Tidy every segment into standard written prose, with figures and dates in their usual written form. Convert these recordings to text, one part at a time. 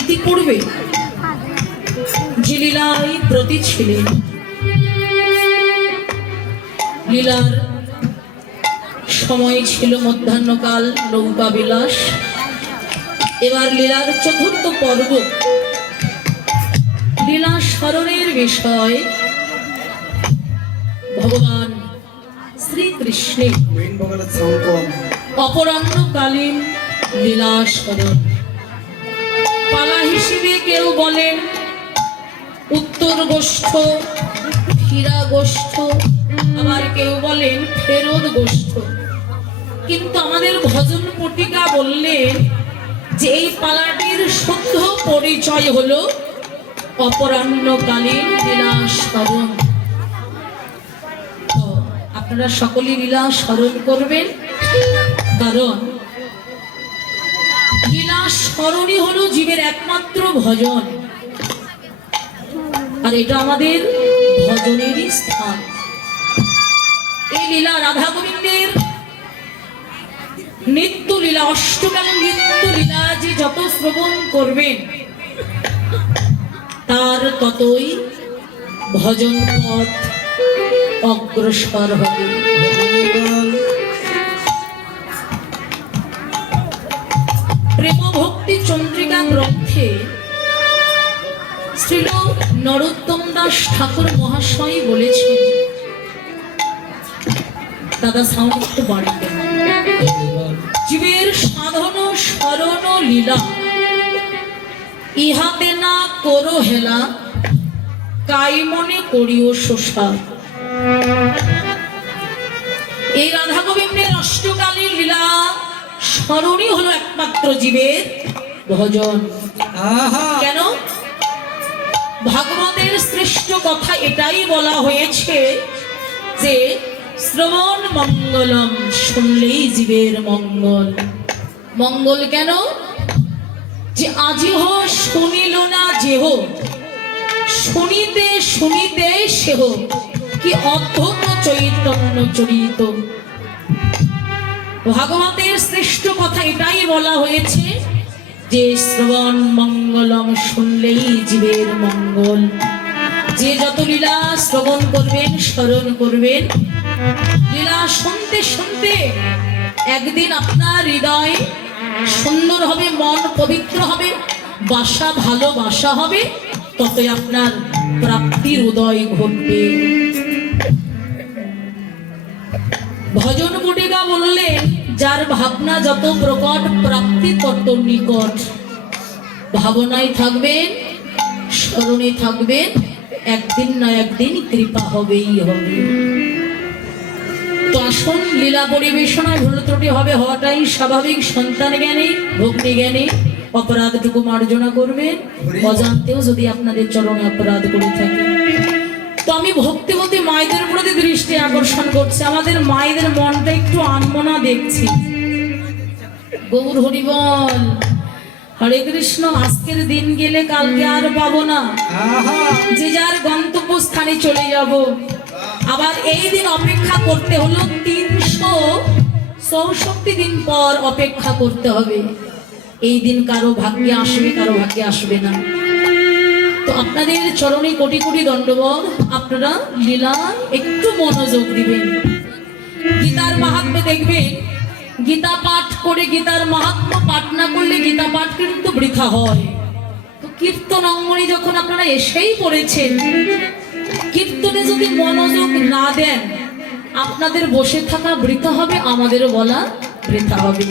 ইতিপূর্বে যে লীলায় ব্রতী ছিলেন, লীলার সময় ছিল মধ্যাহ্নকাল, নৌকা বিলাস। এবার লীলার চতুর্থ পর্ব, লীলা স্মরণের বিষয় ভগবান শ্রীকৃষ্ণের অপরাহ্নকালীন লীলা স্মরণ। পালা হিসেবে কেউ বলেন উত্তর গোষ্ঠ, হীরা গোষ্ঠ, আবার কেউ বলেন ফেরত গোষ্ঠ। কিন্তু আমাদের ভজন পটিকা বললেন যে এই পালাটির শুদ্ধ পরিচয় হলো অপরাহ্নকালীন লীলা স্মরণ। আপনারা সকলে লীলা স্মরণ করবেন, কারণ লীলা স্মরণই হলো জীবের একমাত্র ভজন, আর এটা আমাদের ভজনেরই স্থান। এই লীলা রাধা গোবিন্দের নিত্য লীলা, অষ্টকালীন নিত্য লীলা যে যত শ্রবণ করবেন তার ততই ভজন পথ অগ্রসর হবে। প্রেম ভক্তি চন্দ্রিকা গ্রন্থে শ্রীল নরোত্তম দাস ঠাকুর মহাশয় বলেছেন, দাদা সাউন্ড একটু বাড়িতে, জীবের সাধন স্মরণ লীলা ইহাতে না করো হেলা, কাই মনে করিও শোষা। এই রাধা গোবিন্দের অষ্টকালীন লীলা স্মরণই হলো একমাত্র জীবের ভজন। কেন? ভাগবতের শ্রেষ্ঠ কথা এটাই বলা হয়েছে যে শ্রবণ মঙ্গলম, শুনলেই জীবের মঙ্গল। মঙ্গল কেন? যে আজিহ শুনিল না যেহ, শুনিতে শুনিতে সেহ, কি অদ্ভুত চৈতন্য চরিত। ভাগবতের শ্রেষ্ঠ কথা এটাই বলা হয়েছে যে শ্রবণ মঙ্গলম, শুনলেই জীবের মঙ্গল। যে যত লীলা শ্রবণ করবেন, স্মরণ করবেন, লীলা শুনতে শুনতে একদিন আপনার হৃদয় সুন্দর হবে, মন পবিত্র হবে, বাসা ভালোবাসা হবে, ততই আপনার প্রাপ্তির উদয় ঘটবে। ভজন গুটিকা বললে যার ভাবনা যত প্রকট, প্রাপ্তি তত নিকট। ভাবনায় থাকবেন, স্মরণে থাকবেন, একদিন না একদিন কৃপা হবেই হবে। তো আসুন, লীলা পরিবেশনায় ভুল ত্রুটি হবে, হওয়াটাই স্বাভাবিক। সন্তান জ্ঞানী, ভক্তি জ্ঞানী অপরাধটুকু মার্জনা করবেন, অজান্তেও যদি আপনাদের চরণে অপরাধ করে থাকে। তো আমি ভক্তিবতী মায়েদের প্রতি দৃষ্টি আকর্ষণ করছি, আমাদের মায়েদের মনটা একটু আনমনা দেখছি। গৌর হরিবল, হরে কৃষ্ণ। আজকের দিন গেলে কালকে আর পাবো না, যে যার গন্তব্য স্থানে চলে যাব। আবার এই দিন অপেক্ষা করতে হলো 364 দিন পর অপেক্ষা করতে হবে। এই দিন কারো ভাগ্যে আসবে, কারো ভাগ্যে আসবে না। তো আপনাদের চরণে কোটি কোটি দণ্ডবত, আপনারা লীলা একটু মনোযোগ দিবেন। গীতার মাহাত্ম্যে দেখবেন, গীতা পাঠ করে গীতার মাহাত্ম্য পাঠ না করলে গীতা পাঠ কিন্তু বৃথা হয়। তো কীর্তন অঙ্গনে যখন আপনারা এসেই পড়েছেন, কীর্তনে যদি মনোযোগ না দেন, আপনাদের বসে থাকা বৃথা হবে, আমাদেরও বলা বৃথা হবে।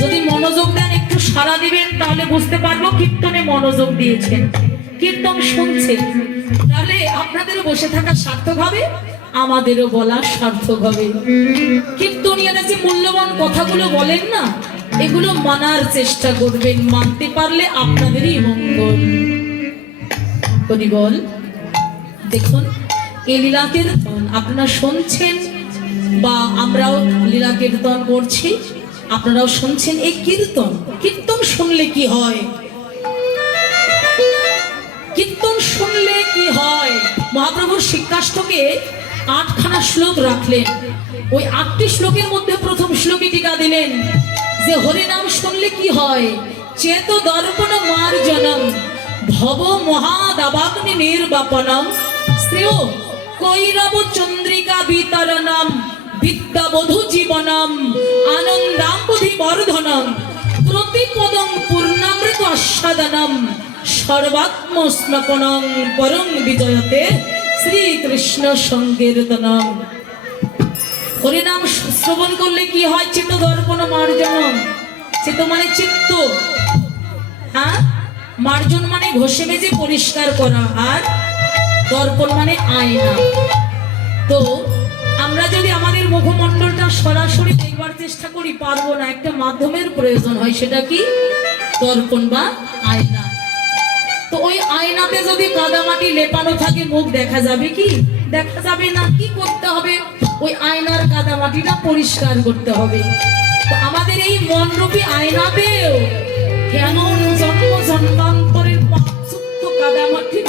যদি মনোযোগ দেন, একটু সাড়া দিবেন, তাহলে বুঝতে পারবো কীর্তনে মনোযোগ দিয়েছেন, কীর্তন শুনছেন। তাহলে আপনাদেরও বসে থাকা সার্থক হবে, আমাদেরও বলা সার্থক হবে। কীর্তনীয়রা যে মূল্যবান কথাগুলো বলেন না, এগুলো মানার চেষ্টা করবেন, মানতে পারলে আপনাদেরই মঙ্গল। বল, দেখুন এই লীলা কীর্তন আপনারা শুনছেন, বা আমরাও লীলা কীর্তন করছি, আপনারাও শুনছেন। এই কীর্তন, কীর্তন শুনলে কি হয়? কীর্তন শুনলে কি হয়? মহাপ্রভুর শিক্ষাষ্টকে 8খানা শ্লোক রাখলেন। ওই 8টি শ্লোকের মধ্যে প্রথম শ্লোকে টিকা দিলেন যে হরিনাম শুনলে কি হয়? চেত দর্পণ মার্জনম ভব মহাদাবাগ্নি নির্বাপনম শ্রেয় কৈরব চন্দ্রিকা বিতরণম বিদ্যাবধূ জীবনম আনন্দাম্বুধি বর্ধনম প্রতিপদং পূর্ণামৃত আস্বাদনম সর্বাত্ম স্নপনং পরং বিজয়তে শ্রীকৃষ্ণ সংকীর্তনম। হরিনাম শ্রবণ করলে কি হয়? চিত্ত দর্পণ মার্জনম। চিত্ত মানে চিত্ত, হ্যাঁ, মার্জন মানে ঘষে মেজে পরিষ্কার করা, আর দর্পণ মানে আয়না। তো আমরা যদি আমাদের মুখমণ্ডলটা সরাসরি দেখবার চেষ্টা করি, পারবো না, একটা মাধ্যমের প্রয়োজন হয়, সেটা কি? দর্পণ বা আয়না। তো ওই আয়নাতে যদি কাদামাটি লেপানো থাকে, মুখ দেখা যাবে কি? দেখা যাবে না। কি করতে হবে? ওই আয়নার কাদামাটিটা পরিষ্কার করতে হবে। তো আমাদের এই মনরূপী আয়নাতেও কেমন জন্ম জন্মান্তরের পাপযুক্ত কাদামাটি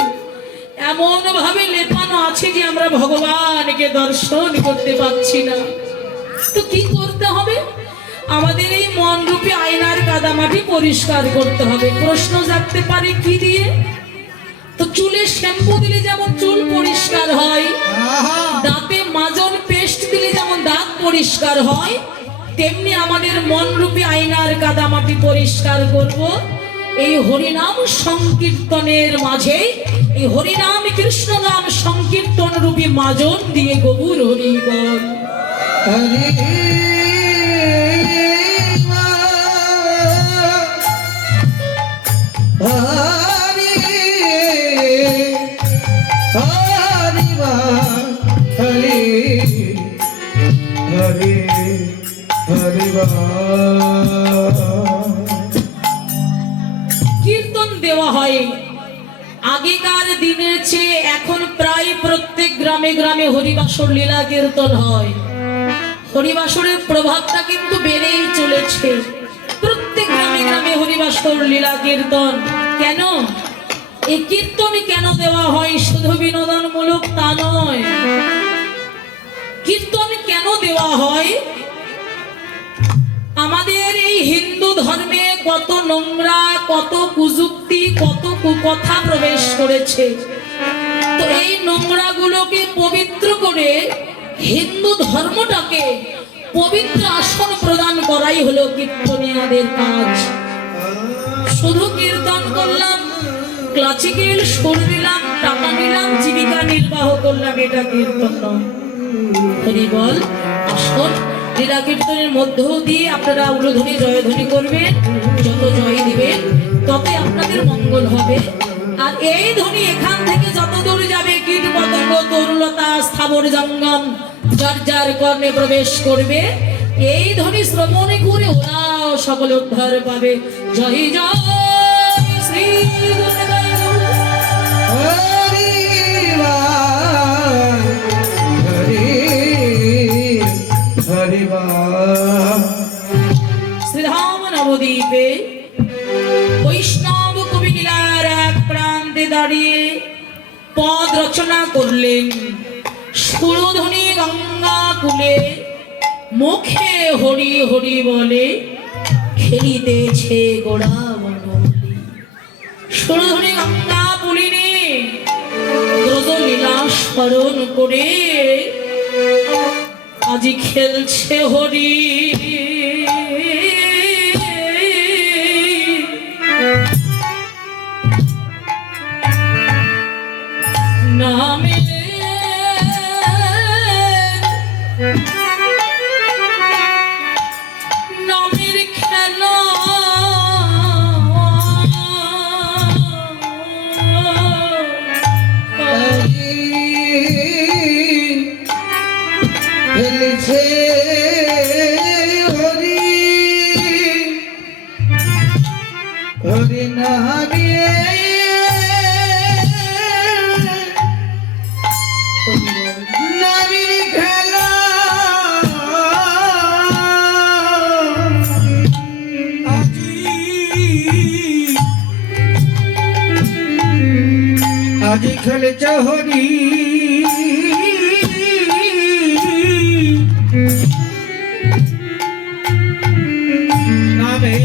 এমন ভাবে লেপানো আছে যে আমরা ভগবানকে দর্শন করতে পারছি না। তো কি করতে হবে? আমাদের এই মনরূপী আয়নার কাদামাটি পরিষ্কার করতে হবে। প্রশ্ন জাগতে পারে কি দিয়ে? তো চুলে শ্যাম্পু দিলে যেমন চুল পরিষ্কার হয়, দাঁতে মাজন পেস্ট দিলে যেমন দাঁত পরিষ্কার হয়, তেমনি আমাদের মনরূপী আয়নার কাদামাটি পরিষ্কার করব এই হরিনাম সংকীর্তনের মাঝে। এই হরিনাম কৃষ্ণ নাম সংকীর্তন রূপী মাজন দিয়ে গৌর হরি বল। কীর্তন দেওয়া হয়। আগেকার দিনের চেয়ে এখন প্রায় প্রত্যেক গ্রামে গ্রামে হরিবাসর লীলা কীর্তন হয়। হরিবাসরের প্রভাবটা কিন্তু বেড়েই চলেছে। প্রত্যেক গ্রামে গ্রামে হরিবাসর লীলা কীর্তন। কেন এই কীর্তন কেন দেওয়া হয়? শুধু বিনোদনমূলক তা নয়। কীর্তন কেন দেওয়া হয়? আমাদের এই হিন্দু ধর্মে কত নোংরা, কত কুযুক্তি, কত কুকথা প্রবেশ করেছে। তো এই নোংরা গুলোকে পবিত্র করে হিন্দু ধর্মটাকে পবিত্র আসন প্রদান করাই হলো কীর্তনিয়াদের কাজ। শুধু কীর্তন করলাম, ক্লাসিক্যাল সুর দিলাম, টাকা নিলাম, জীবিকা নির্বাহ করলাম, এটা কীর্তন নয়। হরি বল। আসন লীলা কীর্তনের মধ্য দিয়ে আপনারা উলুধ্বনি জয়ধ্বনি করবেন। যত জয় দিবেন ততই আপনাদের মঙ্গল হবে। আর এই ধ্বনি এখান থেকে যত দূর যাবে, কীট পতঙ্গ তরুলতা স্থাবর জঙ্গম যার যার কর্ণে প্রবেশ করবে, এই ধ্বনি শ্রবণে করে ওরা সকলে উদ্ধার পাবে। জয় জয় শ্রী শ্রীধাম নবদ্বীপে বৈষ্ণব কবি লীলার এক প্রান্তে দাঁড়িয়ে পদ রচনা করলেন। সুরধ্বনি গঙ্গা কূলে মুখে হরি হরি বলে খেলিতেছে গোড়া বনবলি। সুরধ্বনি গঙ্গা পুলিনে ব্রজ লীলা স্মরণ করে আজি খেলছে হরি নামে। নামের খেলা খেলছে হরি হরি নামে। নামের খেলা আজি খেলেছে হরি নামে।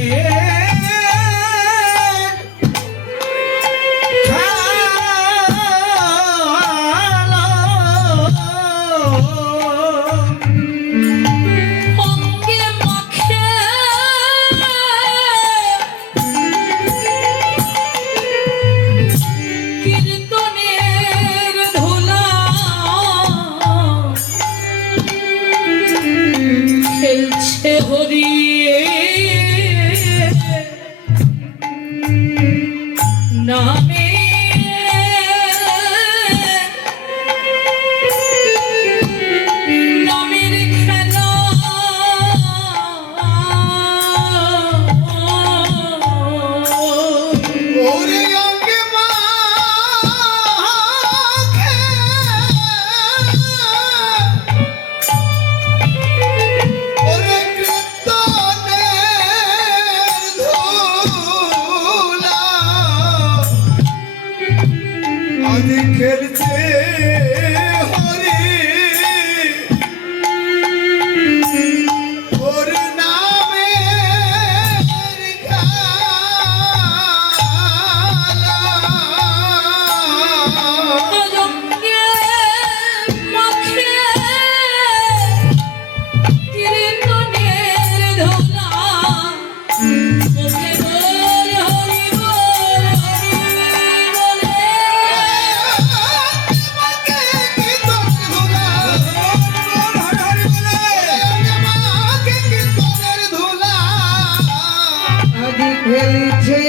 খেলছে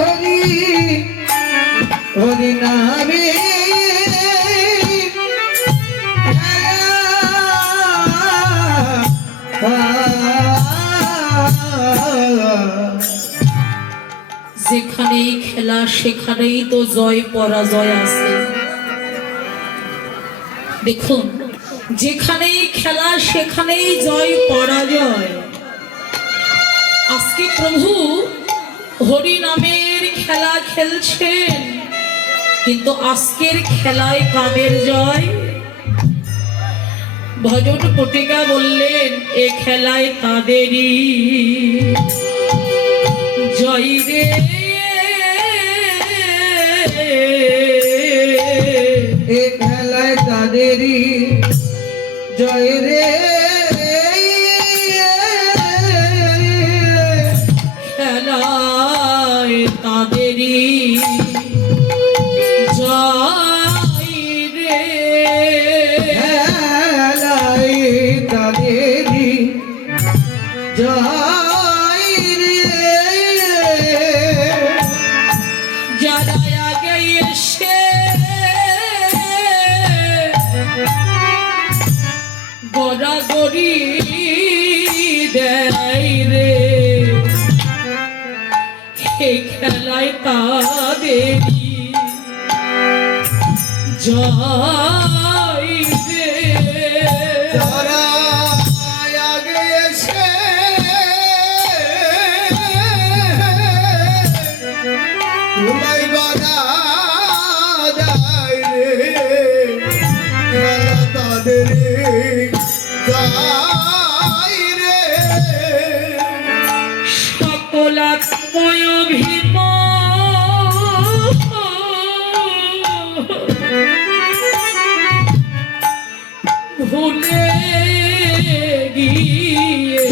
হরি হরি নামে যেখানেই খেলা সেখানেই তো জয় পরাজয় আছে। দেখুন, যেখানেই খেলা সেখানেই জয় পরাজয়। আজকে প্রভু হরি নামের খেলা খেলছেন, কিন্তু আজকের খেলায় কাদের জয়? ভজন পটিকা বললেন এ খেলায় তাদেরই জয় রে। এ খেলায় তাদেরই জয় রে। খেলায় তাদেরই জয় রে। খেলায় তাদেরই জয় রে। যারা আগে এসে গড়াগড়ি দেয় রে, এই খেলায় তাদেরই জয় রে। যারা আগে এসে ধুলাই বাধা দেয় রে, খেলা তাদের জয় রে। সকলাত্ময় ভীম ভুলে গিয়ে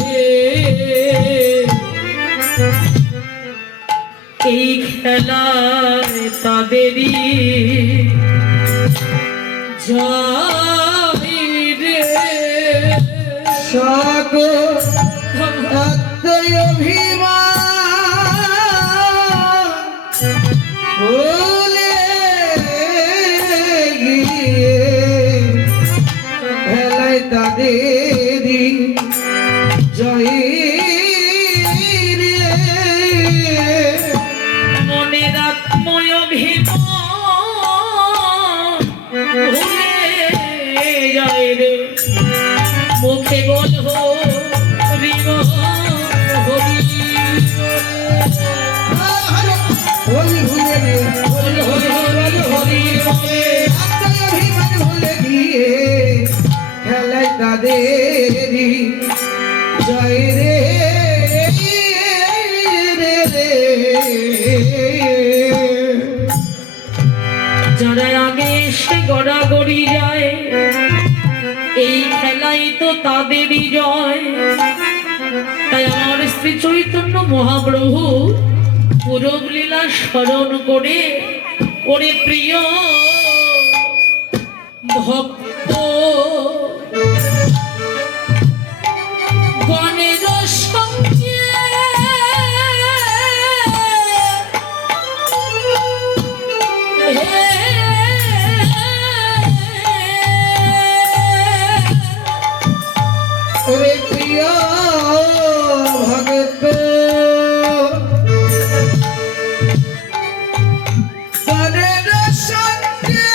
এই খেলায় তাদেরই জয় রে। ভুলে গিয়ে খেলায় তাদেরই জয় রে। মনের আত্ময় ভীম ভুলে যায় রে, মুখে বল হরি হরি হরি ভুলে রে, হরি হরি হরি হরি। আত্মঅভিমান ভুলে গিয়ে খেলায় তাদেরই জয় রে। যারা আগে এসে গড়াগড়ি যায় এই খেলাই তো তাদেরই জয়। তাই আমার শ্রী চৈতন্য মহাপ্রভু পূরব লীলা স্মরণ করে ওরে প্রিয় ভক্ত গণের সঙ্গে ওরে প্রিয় ভগত গণের সঙ্গে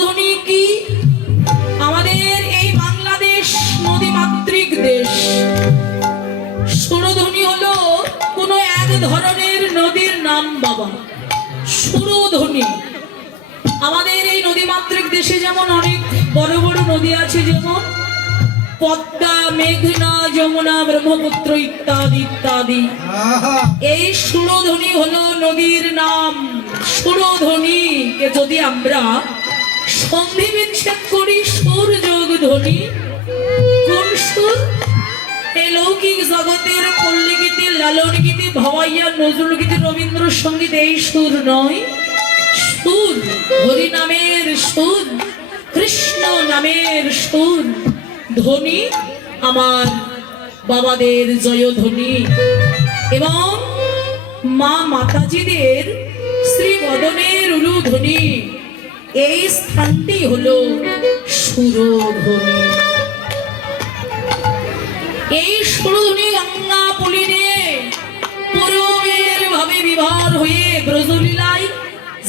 সুরধ্বনি কি? আমাদের এই বাংলাদেশ নদীমাতৃক দেশ। সুরধ্বনি হলো কোনো এক ধরনের নদীর নাম বাবা। সুরধ্বনি আমাদের এই নদীমাতৃক দেশে যেমন অনেক বড় বড় নদী আছে, যেমন পদ্মা, মেঘনা, যমুনা, ব্রহ্মপুত্র ইত্যাদি ইত্যাদি। আহা এই সুরধ্বনি হলো নদীর নাম। সুরধ্বনিকে যদি আমরা সন্ধি বিচ্ছেদ করি, সুর যোগ ধ্বনি, কোন সুর? এই লৌকিক জগতের পল্লী গীতি, লালন গীতি, ভাওয়াইয়া, নজরুল গীতি, রবীন্দ্রসঙ্গীত এই সুর নয়। সুর হরি নামের সুর, কৃষ্ণ নামের সুর। ধ্বনি আমার বাবাদের জয়ধ্বনি এবং মা মাতাজিদের শ্রী বদনের উলুধ্বনি। এই স্থানটি হলো সুরধ্বনি। এই সুরধ্বনি গঙ্গা পুলিনে পূর্বের ভাবে বিভার হয়ে ব্রজলীলায়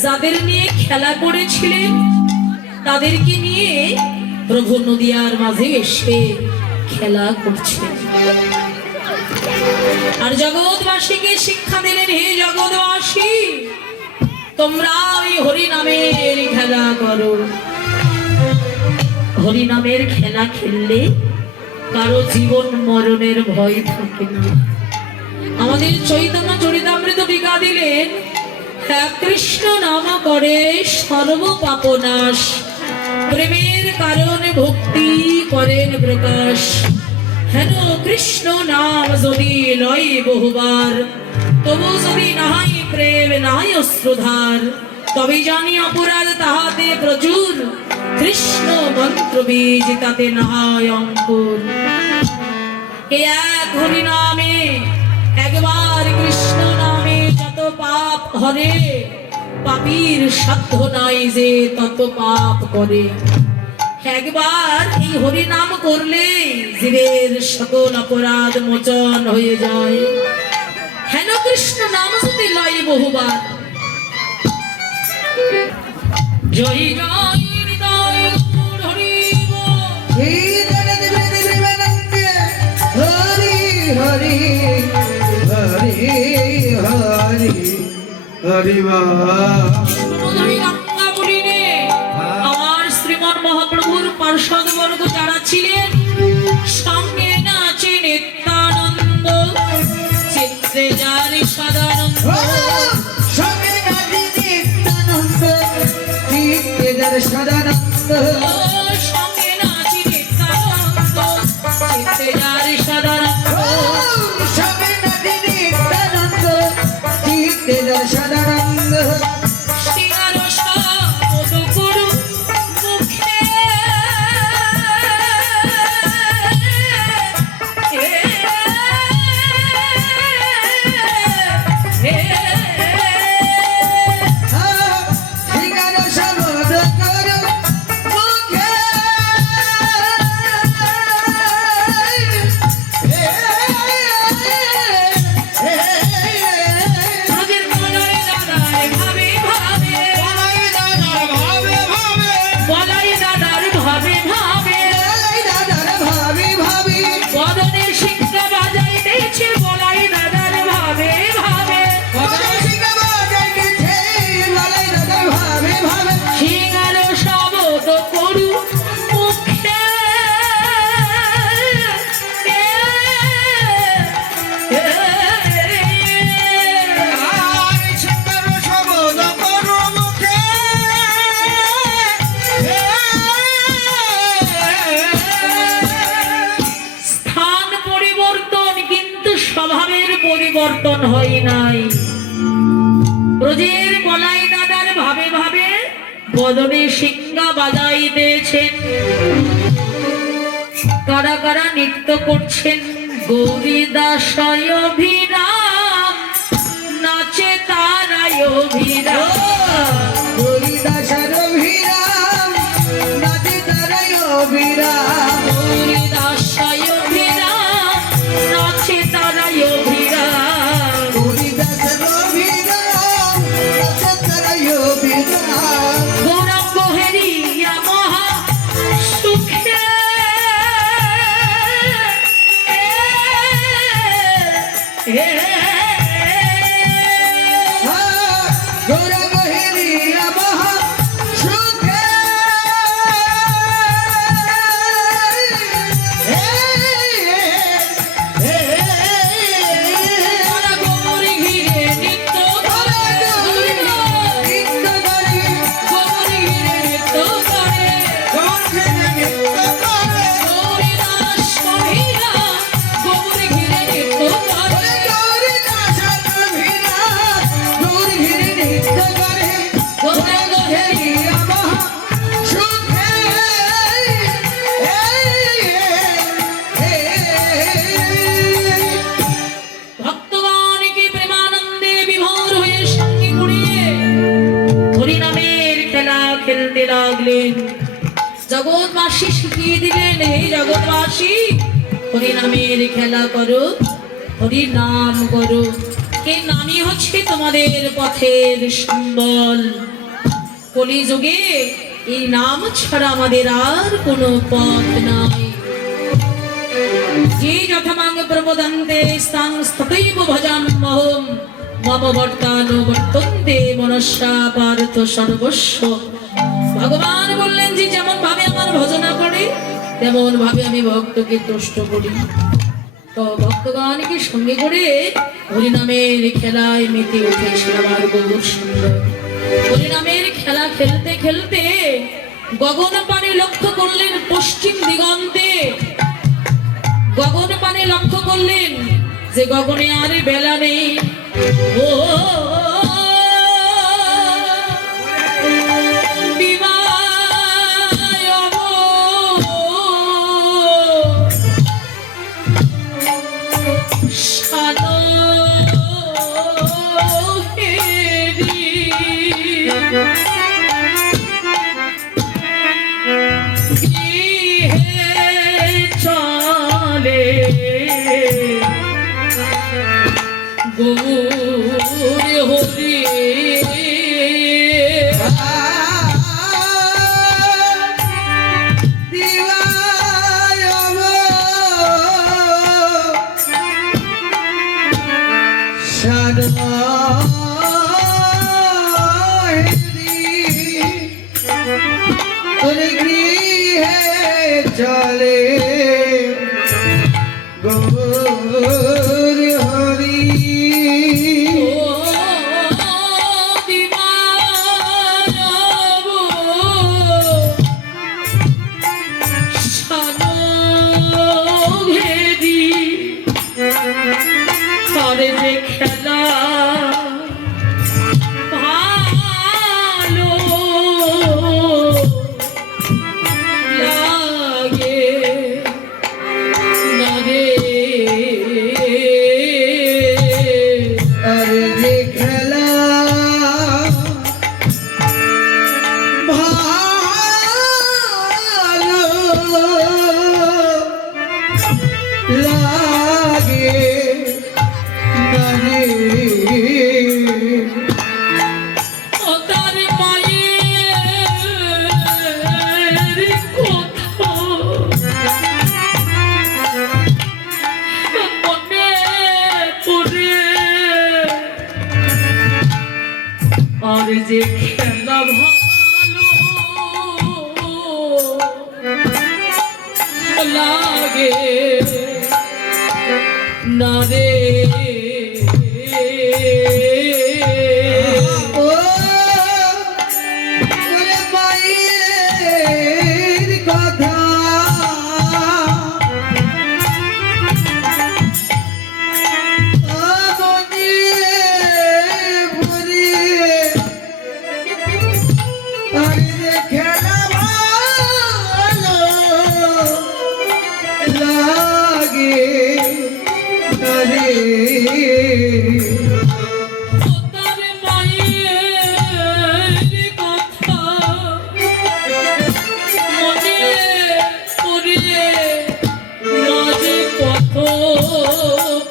যাদের নিয়ে খেলা করেছিলেন, তাদেরকে নিয়ে প্রভু নদিয়ার মাঝে এসে খেলা করছেন আর জগৎবাসীকে শিক্ষা দিলেন, হে জগৎবাসী, তোমরা ওই হরি নামের খেলা করো। হরি নামের খেলা খেললে কারো জীবন মরণের ভয় থাকে না। আমাদের চৈতন্য চরিতামৃত টিকা দিলেন, হ্যাঁ কৃষ্ণ নাম করে সর্ব পাপনাশ, প্রেমের কারণে ভক্তি করেন প্রকাশ। হেন কৃষ্ণ নাম যদি লয় বহুবার, তবু যদি নাহাই প্রেম নাহাই অশ্রুধার, তবে জানি অপরাধ তাহাতে প্রচুর, কৃষ্ণ মন্ত্র বীজ তাতে নাহাই অঙ্কুর। এই এক হরি নামে, একবার কৃষ্ণ নামে যত পাপ হরে, পাপীর সাধ্য নাই যে তত পাপ করে। একবার এই হরি নাম করলে জীবের সকল অপরাধ মোচন হয়ে যায়। হেন কৃষ্ণ নাম যদি লয় বহুবার। জয় জয় হৃদয় হরি বল। হরি হরি হরি হরি হরি সুরধনী গঙ্গা পুলিনে আমার শ্রীমন মহাপ্রভুর পার্ষদ বর্গ যারা ছিলেন, সঙ্গে নাচে নিত্যানন্দ, চিত্রে জারি সদানন্দ। সঙ্গে নাচে নিত্যানন্দ, চিত্তে যার সদানন্দ। সঙ্গে নাচি নিত্যানন্দ, চিত্তে জারি সদানন্দ। সঙ্গে নাচে নিত্যানন্দ, চিত্তে যার সদানন্দ। শ্রীহর সামত গুরু মুখে সিঙ্গার শব্দ করো মুখে। ব্রজের বলাই দাদার ভাবে ভাবে, বলাই দাদার ভাবে ভাবে, বদনের শিক্ষা বাজাইতেছে বলাই দাদার ভাবে ভাবে। সিঙ্গার শব্দ করু মুখে স্থান পরিবর্তন, কিন্তু স্বভাবের পরিবর্তন হয় নাই। ব্রজের বলাই দাদার ভাবে ভাবে বদনে সিংহা বাজাইতেছেন। কারা কারা নৃত্য করছেন? গৌরী দাসায় অভিরাম, নাচে তারায় অভিরাম। হরিদাসর অভিরাম, নাচে তারাই অভিরাম। গৌরী দাসায় অভিরাম, নাচে তারায় অভিরাম। হরিদাসর অভিরাম, নাচে তারাই অভিরাম। গৌরাঙ্গ হেরিয়া দিলেন, জগৎবাসী শিখিয়ে দিলেন, হে জগৎবাসী হরি নামের খেলা করো, হরি নাম করো। এই নামই হচ্ছে তোমাদের পথের সম্বল। কলিযুগে এই নাম ছাড়া আমাদের আর কোনো পথ নাই। যে যথামাং প্রবদন্তে স্তাং স্ততৈব ভজাম্যহম মম বর্তানুবর্তন্তে মনস্যা পার্থ সর্বস্ব। ভগবান বললেন যে যেমন ভাবে আমার ভজনা করে তেমন ভাবে আমি ভক্তকে তুষ্ট করি। তো ভক্তগণকে সঙ্গে করে হরিনামের খেলায় মেতে উঠেছিল আমার গৌর সুন্দর। হরিনামের খেলা খেলতে খেলতে গগন পানে লক্ষ্য করলেন পশ্চিম দিগন্তে। গগন পানে লক্ষ্য করলেন যে গগনে আর বেলা নেই। ও চলে গৌর হরি যে খেলা ভালো লাগে না রে। আরে যে খেলা ভালো লাগে না রে। তার মায়ের কথা মনে পড়ে আর যে খেলা ভালো লাগে না রে। ও ওরে মায়ের কথা মনে পড়ে আর যে খেলা ভালো লাগে না রে। তার মায়ের কথা মনে পড়ে মাঝে পথ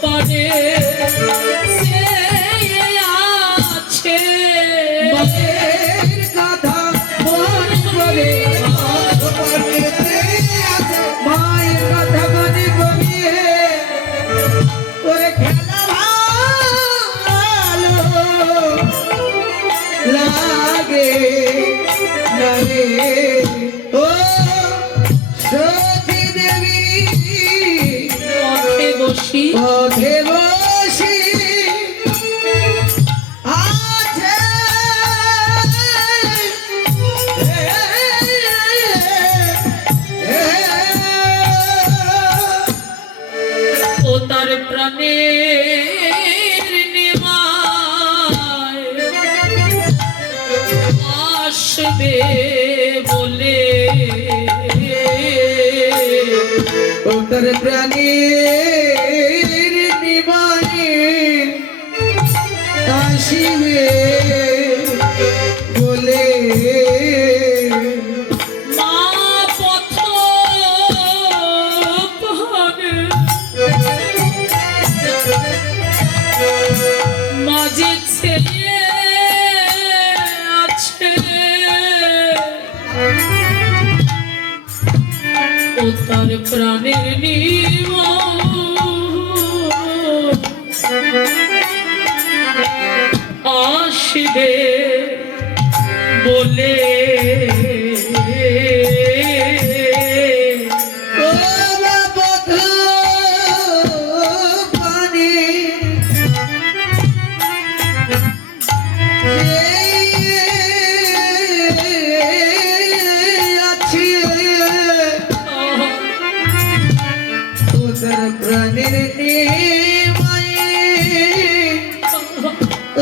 পারে সে আছে মায়ের কথা মনে পড়ে মায়ের কথা মনে পড়ে ওরে খেলা ভালো লাগে না রে। ও সতী দেবী পথে বসি পথে বসি আছে ও তার প্রাণের নিমায় আসবে বলে ওটার প্রাণীর নিবানে আসিবে বলে তার প্রাণের আসবে বলে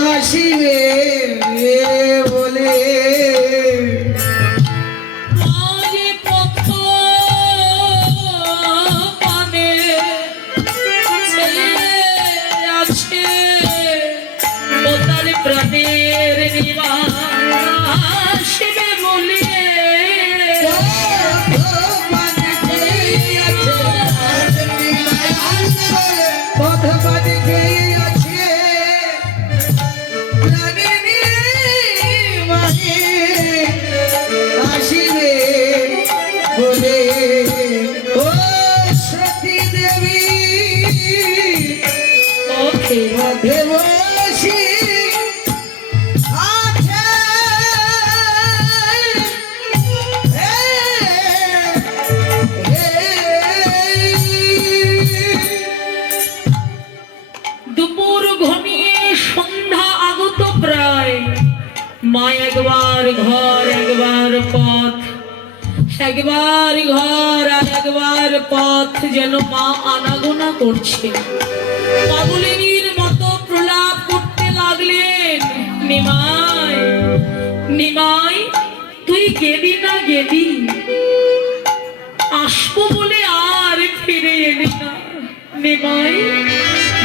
আসিবে বলে মাঝে পথ পানে ছেড়ে আছে ও তার প্রাণের নিবাস আসবে বলে পথ পানে খেয়ে আছে আসিবে বলে ও সতী দেবী ওকে মধ্যে বসি আছে দুপুর ঘনিয়ে সন্ধ্যা আগত প্রায় মা একবার ঘর একবার পথ একবার ঘর আর একবার পথ যেন মা আনাগোনা করছে পাগলিনীর মতো প্রলাপ করতে লাগলেন নিমাই নিমাই তুই গেলি না গেলি আসবো বলে আর ফিরে এলি না নিমাই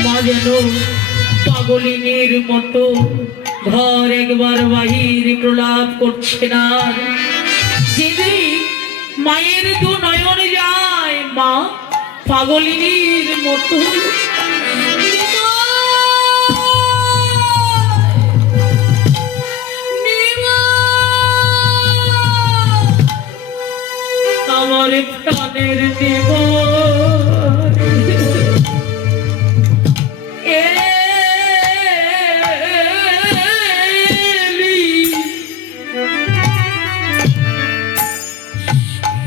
মা যেন পাগলিনীর মতো ঘর একবার বাহির প্রলাপ করছে না যেদিন মায়ের দু নয়ন যায় মা পাগলিনীর মতো আমার প্রাণের দেব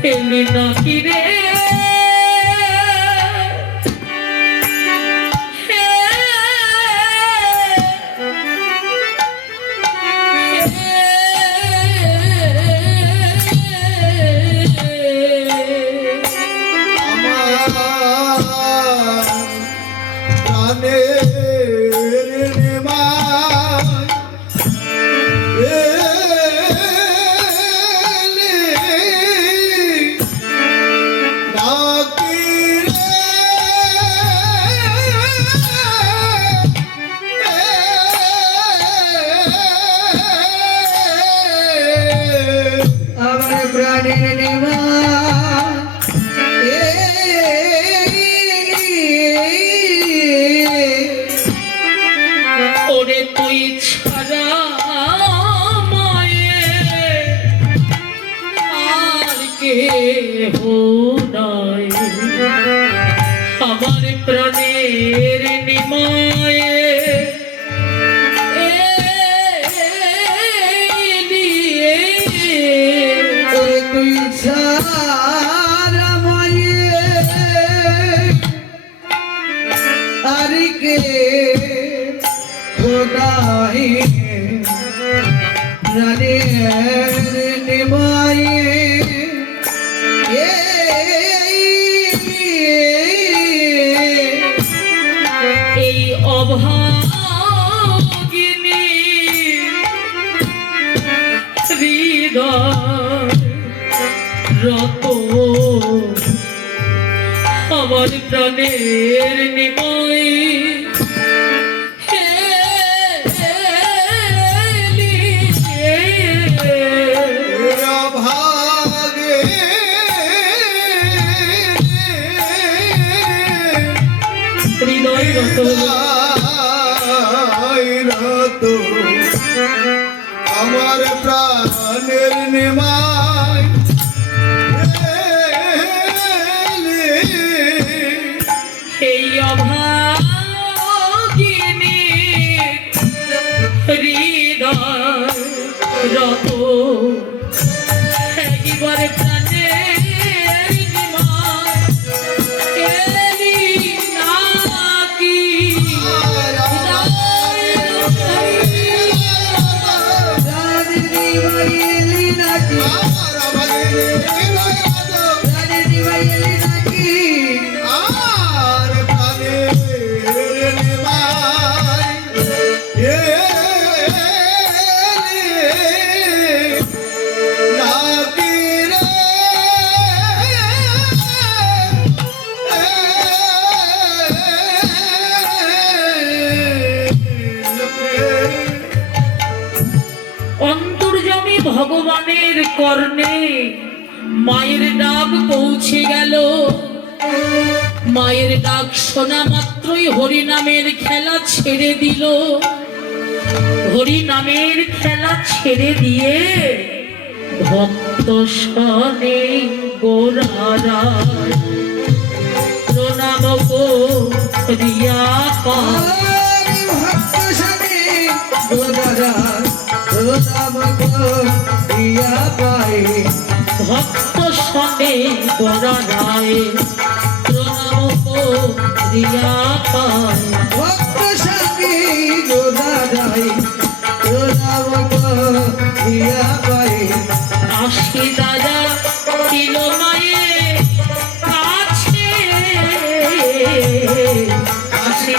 এলি নাকি রে ওরে তুই ছাড়া মায়ে আর কে নাই আমার প্রাণের নিমায়ে তুই সারা মায়ে আর কে খোদাই প্রাণের নিমায়ে এই অভাগিনী হৃদয় রত আমার প্রাণের নিময় হৃদয় রত আমার প্রাণের নিমাই এইবার প্রাণে নিমায় এলি নাকি রানী ভাইলি নাকি রানী ভাইলি নাকি অন্তর্যামী ভগবানের কর্ণে মায়ের ডাক পৌঁছে গেল। মায়ের ডাক শোনা মাত্রই হরিনামের খেলা ছেড়ে দিল। হরিনামের খেলা ছেড়ে দিয়ে ভক্ত সনে গোরারা প্রণাম করিয়া পায়। ভক্ত সাথে গোদারা প্রণাম করিয়া পায়। ভক্ত সনে গোরারায় প্রণাম করিয়া পায়। ভক্ত সাথে গোদারায় প্রণাম করিয়া পায়। আশি দাদা ছিল মায়ের কাছে। আশি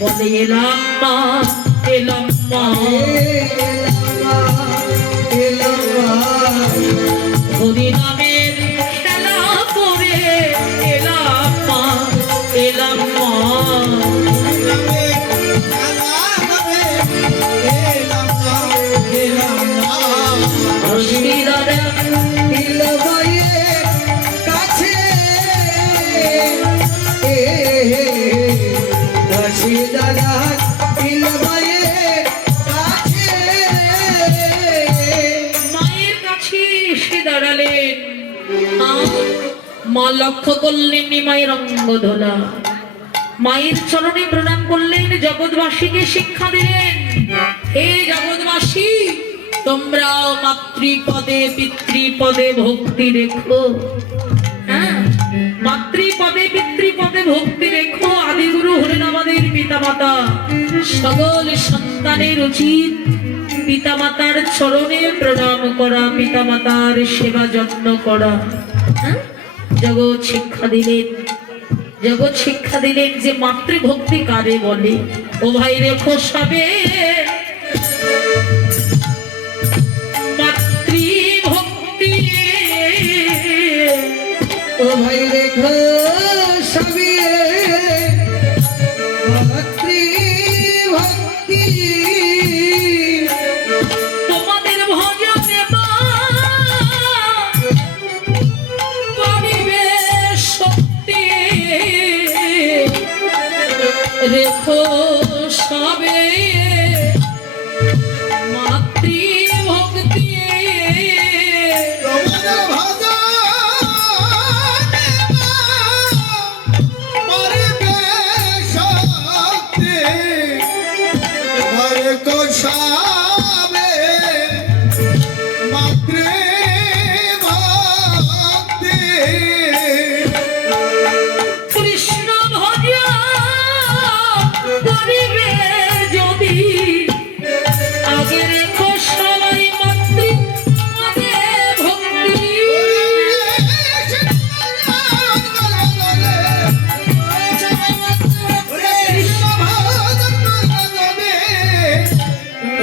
বলে এলাম মা এলাম মা হরিনামের খেলা করে এলাম মা এলাম মা। আশি দাদা মায়ের কাছে এসে দাঁড়ালেন। মা লক্ষ্য করলেন মায়ের অঙ্গ ধোলা। মায়ের চরণে প্রণাম করলেন, জগৎবাসীকে শিক্ষা দিলেন, হে জগৎবাসী তোমরা মাতৃপদে পিতৃপদে ভক্তি রেখো। হ্যাঁ, মাতৃপদে পিতৃপদে ভক্তি রেখো। আদিগুরু হলেন আমাদের পিতামাতা। সকল সন্তানের উচিত পিতামাতার চরণে প্রণাম করা, পিতামাতার সেবা যত্ন করা। হ্যাঁ, জগৎ শিক্ষা দিলেন, জগৎ শিক্ষা দিলেন যে মাতৃভক্তি কারে বলে। ও ভাই রেখো সবে মাতৃভক্তি। ও ভাই রেখো সবে মাতৃভক্তি। তোমাদের ভজনে মা পারিবে শক্তি। রেখো সবে মাতৃভক্তি। কৃষ্ণ ভজন করিবে যদি আগে রেখো সবাই মাতৃপদে ভক্তি।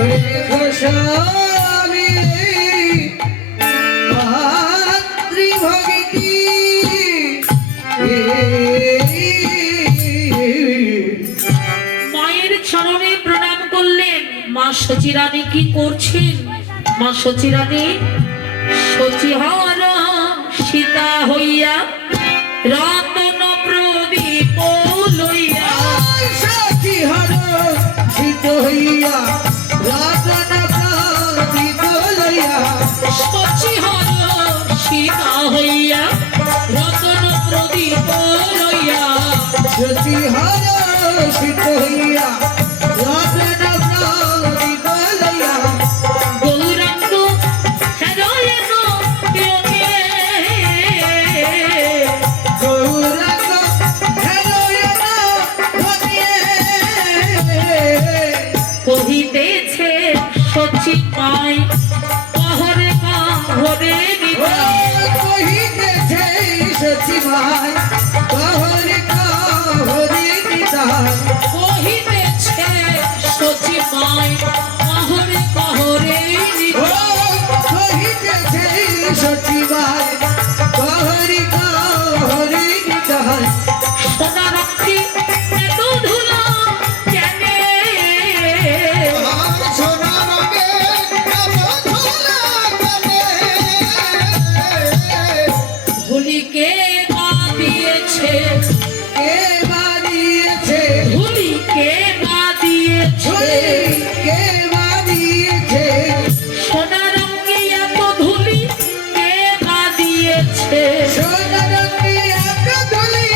রেখো সবে মাতৃভক্তি। মায়ের চরণে প্রণাম করলেন। মা সচিরানী কি করছেন? মা সচিরানী সচিহার সীতা হইয়া রতন প্রদীপ লইয়া। সচিহর শীত হইয়া রতন প্রদীপ লইয়া। সচিহার সীতা হইয়া রতন প্রদীপ লইয়া। সচিহর শীত হইয়া রতন কহিতেছে সচি পাই কহরে কাহরে নিতাই কহিতেছে সচি ভাই কহরে কাহরে নিতাই কহিতেছে সচি পাই কহরে কাহরে নিতাই কহিতেছে সচি ভাই কহরে কাহরে নিতাই সোনা রক্তি এত ধুলা কেনে ধুলিকে মা দিয়েছে কে বানিয়েছে ধুলিকে মা দিয়েছে কে বানিয়েছে সোনা রঙে এত ধুলি কে মা দিয়েছে সোনারঙ্গি এত ধুলি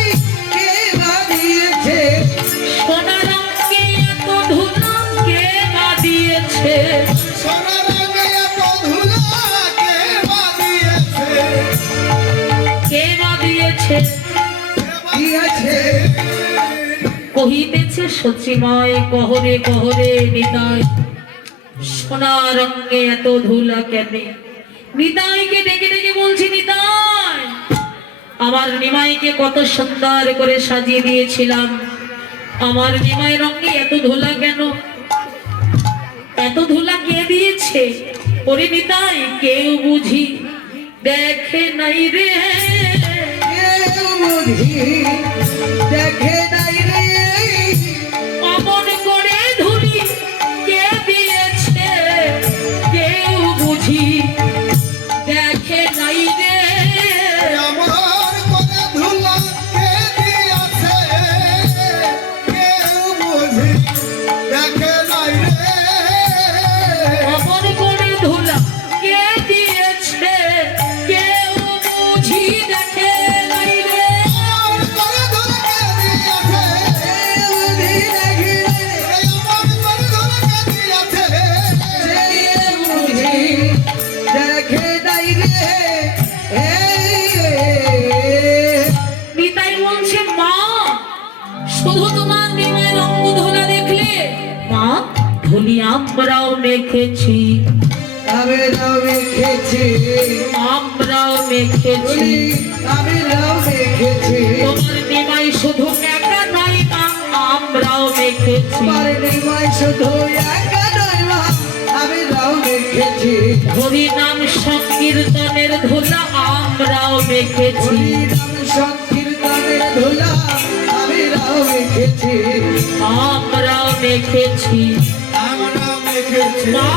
কে বানিয়েছে সোনা রঙে এত ধুলা কে মা দিয়েছে কে মা দিয়েছে দিয়েছে কহিতেছে সচিময় কহরে কহরে নিতাই সোনা রঙে এত ধুলা কেনে নিতাইকে ডেকে ডেকে বলছি নিতাই আমার নিমাইকে কত সুন্দর করে সাজিয়ে দিয়েছিলাম আমার নিমাই রঙে এত ধুলা কেন এত ধুলা কে দিয়েছে ওরে নিতাই কেউ বুঝি দেখে নাই রে কেউ বুঝি দেখে নাই রে অমন করে ধুলি কে দিয়েছে কেউ বুঝি দেখে নাই রে অমন করে ধুলা কে দিয়েছে কেউ বুঝি দেখে নাই রে কেউ বুঝি দেখে কেউ বুঝি দেখে নাই রে নিতাই বলছে মা শুধু তোমার নিমাই রঙ ধুলা দেখলে মা ধুলি আমরাও মেখেছি আমি রাও মেখেছি আমরাও মেখেছি আমি রাও মেখেছি তোমার নিমাই শুধু একা নাই মা আমরাও মেখেছি আমার নিমাই শুধু একা নয় মা আমি রাও মেখেছি হরি নাম সংকীর্তনের ধুলা আমরাও মেখেছি হরিনাম সংকীর্তনের ধুলা আমি রাও মেখেছি আমরাও মেখেছি মা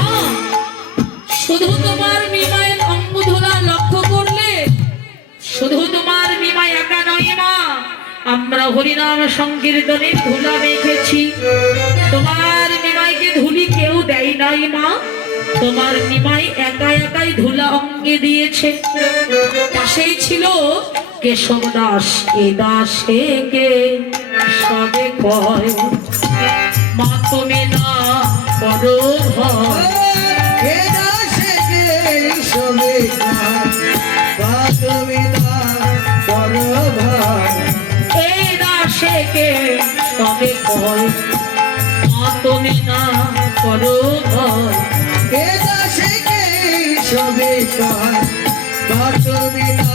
শুধু তোমার নিমাইয়ের অঙ্গ ধুলা লক্ষ্য করলে শুধু তোমার নিমাই একা নয় মা আমরা হরিনাম সংকীর্তনের ধুলা মেখেছি তোমার নিমাইকে ধুলি কেউ দেয় নাই মা তোমার নিমাই একা একাই ধুলা অঙ্গে দিয়েছে পাশেই ছিল কেশব দাস এ দাসে কে সবে কয় মা তুমি না করো ভয় হে দাসে কে সবে তুমি না করো ভাই এই দাসে কে সবে কয় মা তুমি না করো ভয় হে দাসে কে সবে তুমি না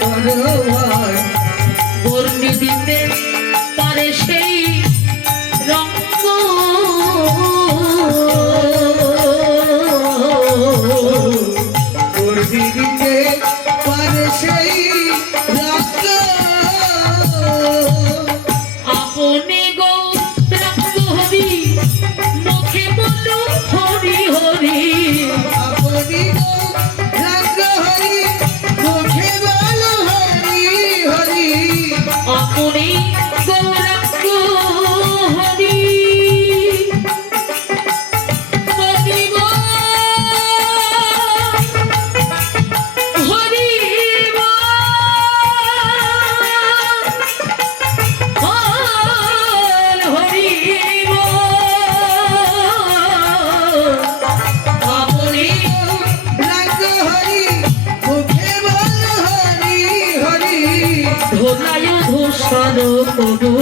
করো ভাই বর্ণি দিতে পারে সেই রঙ্গ করবি দিতে পারে সেই রক্ত আপনি গো রঙ্গ হরি মুখে বলো হরি হরি আপনি রঙ্গ হরি মুখে বলো হরি হরি আপনি গৌরঙ্গ হরি হরি বল, হরি বল, হরি বল। আপনি রঙ্গ হরি মুখে বলো হরি হরি ধোলায় ধূসর করো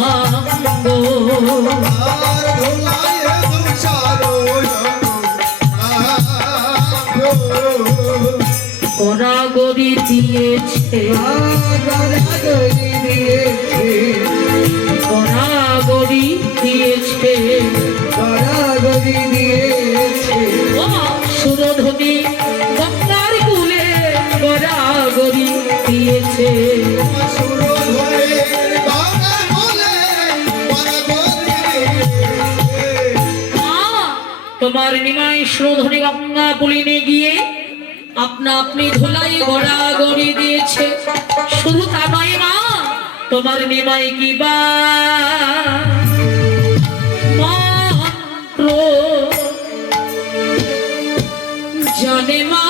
অঙ্গ দিয়েছে, গড়াগড়ি দিয়েছে, গড়াগড়ি দিয়েছে, গড়াগড়ি দিয়েছে। ও সুরধনী গঙ্গার কুলে গড়াগড়ি দিয়েছে। তোমার নিমাই সুরধনী গঙ্গা পুলিনে গিয়ে আপনা আপনি ধুলাই গড়াগড়ি দিয়েছে। শুধু তা নয় মা, তোমার নিমাই কি বা মন্ত্র জানে মা,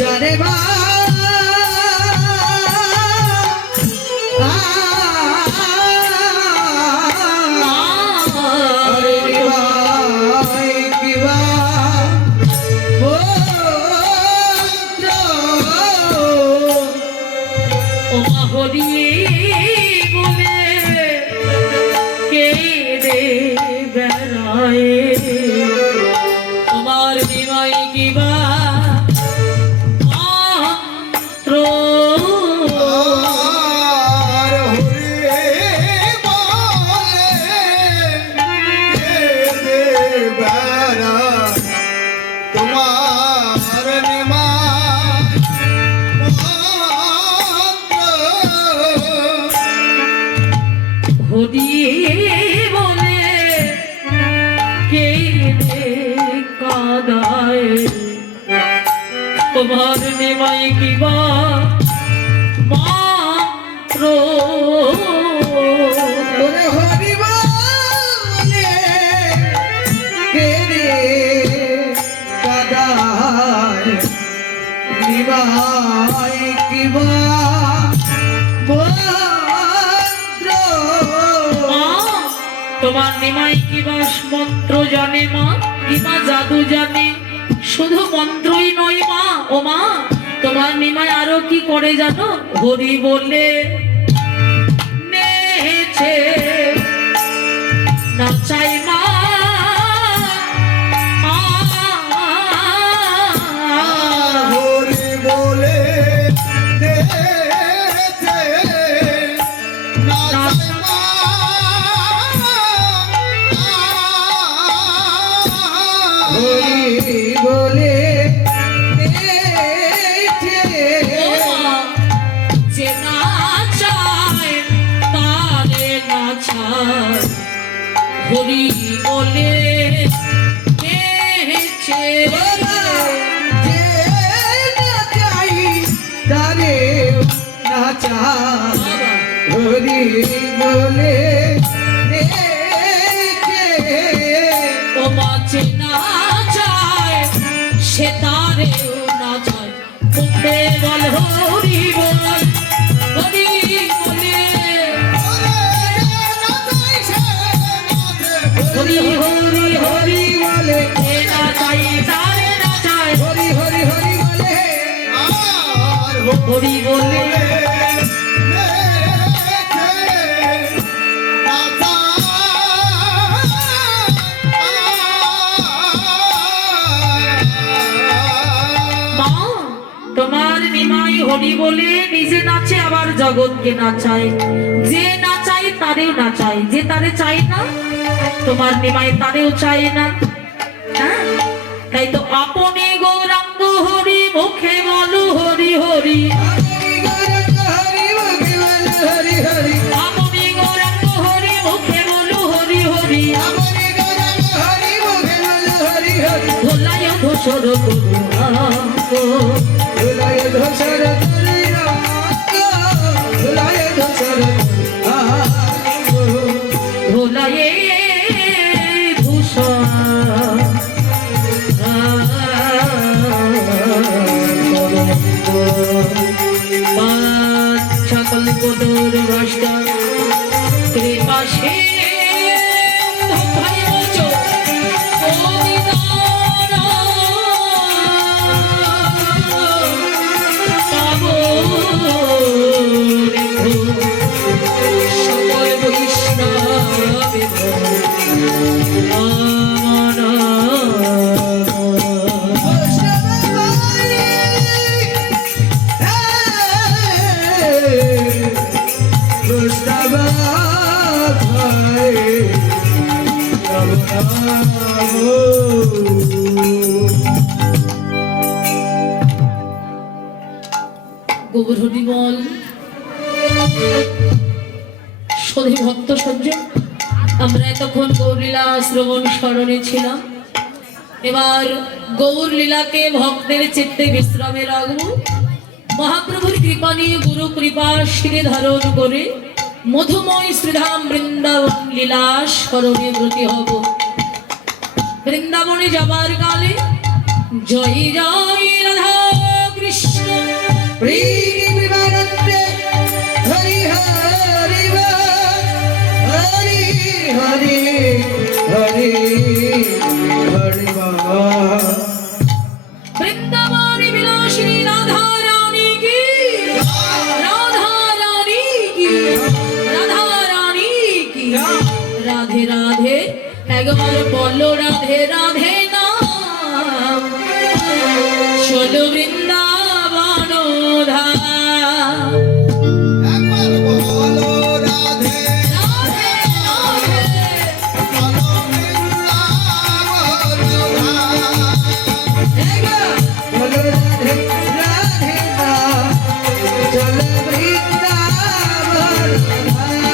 জানে মা, হরি বলে কে রে বেড়ায়, তোমার নিমাই কিবা মন্ত্র হরি বলে কে রে কাদায়, তোমার নিমাই কিবা মন্ত্র হরি বলে কে রে কাদায়, নিবাই কিবা মন্ত্র। তোমার নিমাই কিবা মন্ত্র জানে মা, কিবা জাদু জানে। শুধু মন্ত্রই নয় মা, ও মা তোমার নিমাই আরো কি করে জানো? হরি বলে নেচে নাচাই মা, হরি বলে হরি বলে যে নাচায় তারে নাচায়, হরি বলে নেচে হরি বলে ও মাঝে নাচায় সে তারেও নাচায়, মুখে বল হরি বল, হরি বলে হরি হরি হরি বলে এ নাচাই তারে নাচায়, হরি হরি হরি বলে হরি বলে মা, তোমার নিমাই হরি বলে নিজে নাচে আবার জগৎকে নাচায়। যে নাচায় তারেও নাচায়, যে তারে চায় না তোমার নিমাই তারেও চায় না। হ্যাঁ, তাই তো আপনি গৌরাঙ্গ হরি মুখে বলো হরি হরি, আপনি গৌরাঙ্গ হরি মুখে বলো হরি হরি, ভোলায় ধূসর ভোলায় ধূসর সকল কদর ভাষা কৃপাশে গৌরহরি বল সধি ভক্ত সহ্য, আমরা এতক্ষণ গৌরলীলা শ্রবণ স্মরণে ছিলাম। এবার গৌর লীলাকে ভক্তের চিত্তে বিশ্রামে রাখবো। মহাপ্রভুর কৃপা নিয়ে গুরু কৃপা শিরে ধারণ করে মধুময় শ্রীধাম বৃন্দাবন লীলা স্মরণে ব্রতী হব। বৃন্দাবনে যাবার কালে জয় জয় রাধা কৃষ্ণ প্রেম বিমানন্দে হরি হরি হরি হরি হরি হরি বৃন্দাবনে বিলাসিনী রাধা রানী কি, রাধা রানী কি, রাধা রানী কি। রাধে রাধে একবার বলো রাধে রাধে নাম, চলো বৃন্দাবন ধাম। একবার বলো রাধে রাধে রাধে বলো বৃন্দাবন ধাম। একবার বলো রাধে রাধে নাম, চলো বৃন্দাবন ধাম।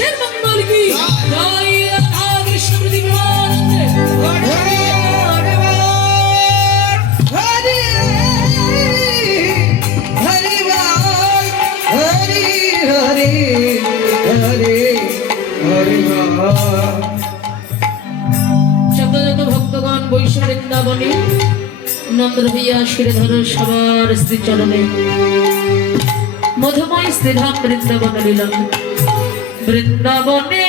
বিশ্বের মঙ্গল কি জয় রাধা কৃষ্ণ প্রতিমানন্দ হরি হরি হরি বল হরি হরি হরি হরি বল শত যত ভক্তগণ বৈষ্ণব বৃন্দাবনে নন্দ হইয়া শিরধর সবার শ্রী চরণে মধুময় শ্রীধাম বৃন্দাবন লীলা বৃন্দাবনে